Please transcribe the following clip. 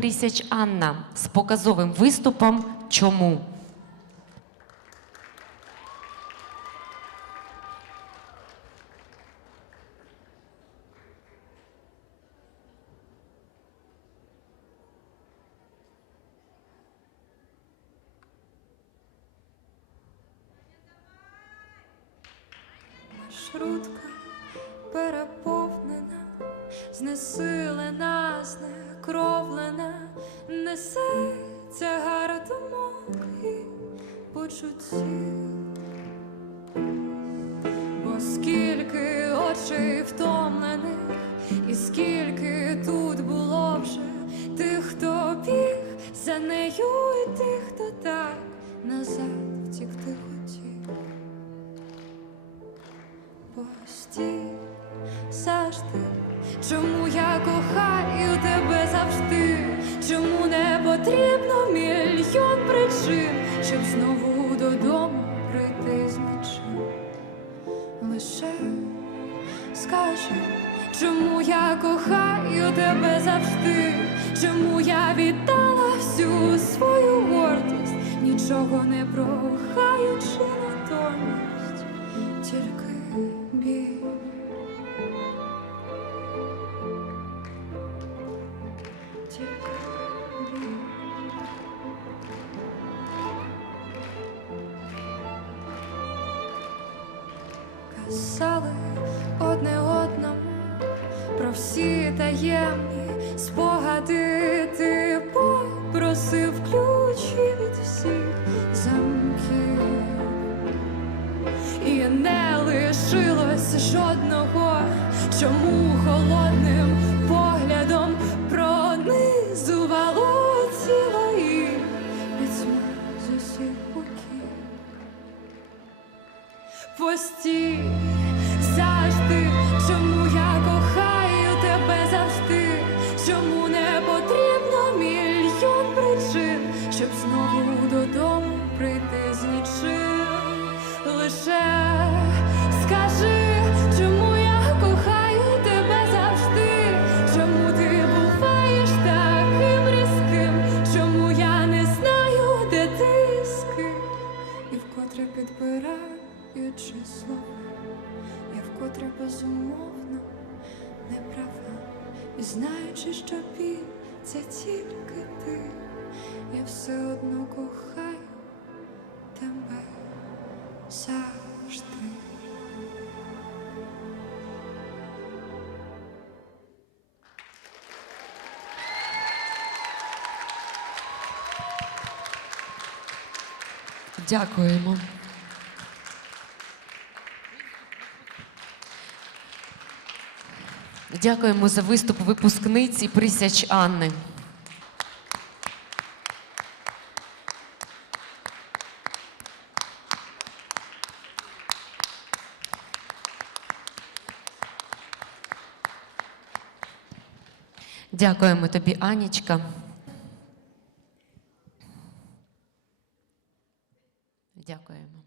Присяч Анна з показовим виступом Чому? Переповнена, знесилена, знекровлена, несеться гара думок і почуттів. Бо скільки очей втомлених, і скільки тут було вже тих, хто біг за нею, і тих, хто так назад втікти хотів. Постій завжди, чому я кохаю тебе завжди, чому не потрібно мільйон причин, щоб знову додому прийти з мечем. Лише скажи, чому я кохаю тебе завжди, чому я віддала всю свою гордість, нічого не прохаючи натомість, Казали одне одному про всі таємні спогади ти попросив ключі від всіх замків. І не лишилось жодного, чому холодним Постій завжди, чому я кохаю тебе завжди, чому не потрібно мільйон причин, щоб знову додому прийти з нічим. Лише підбираючи слова, я вкотре безумовно не права, і знаючи, що біль це тільки ти, я все одно кохаю тебе завжди. Дякуємо. Дякуємо за виступ випускниці Присяч Анни. Дякуємо тобі, Анічка. Дякуємо.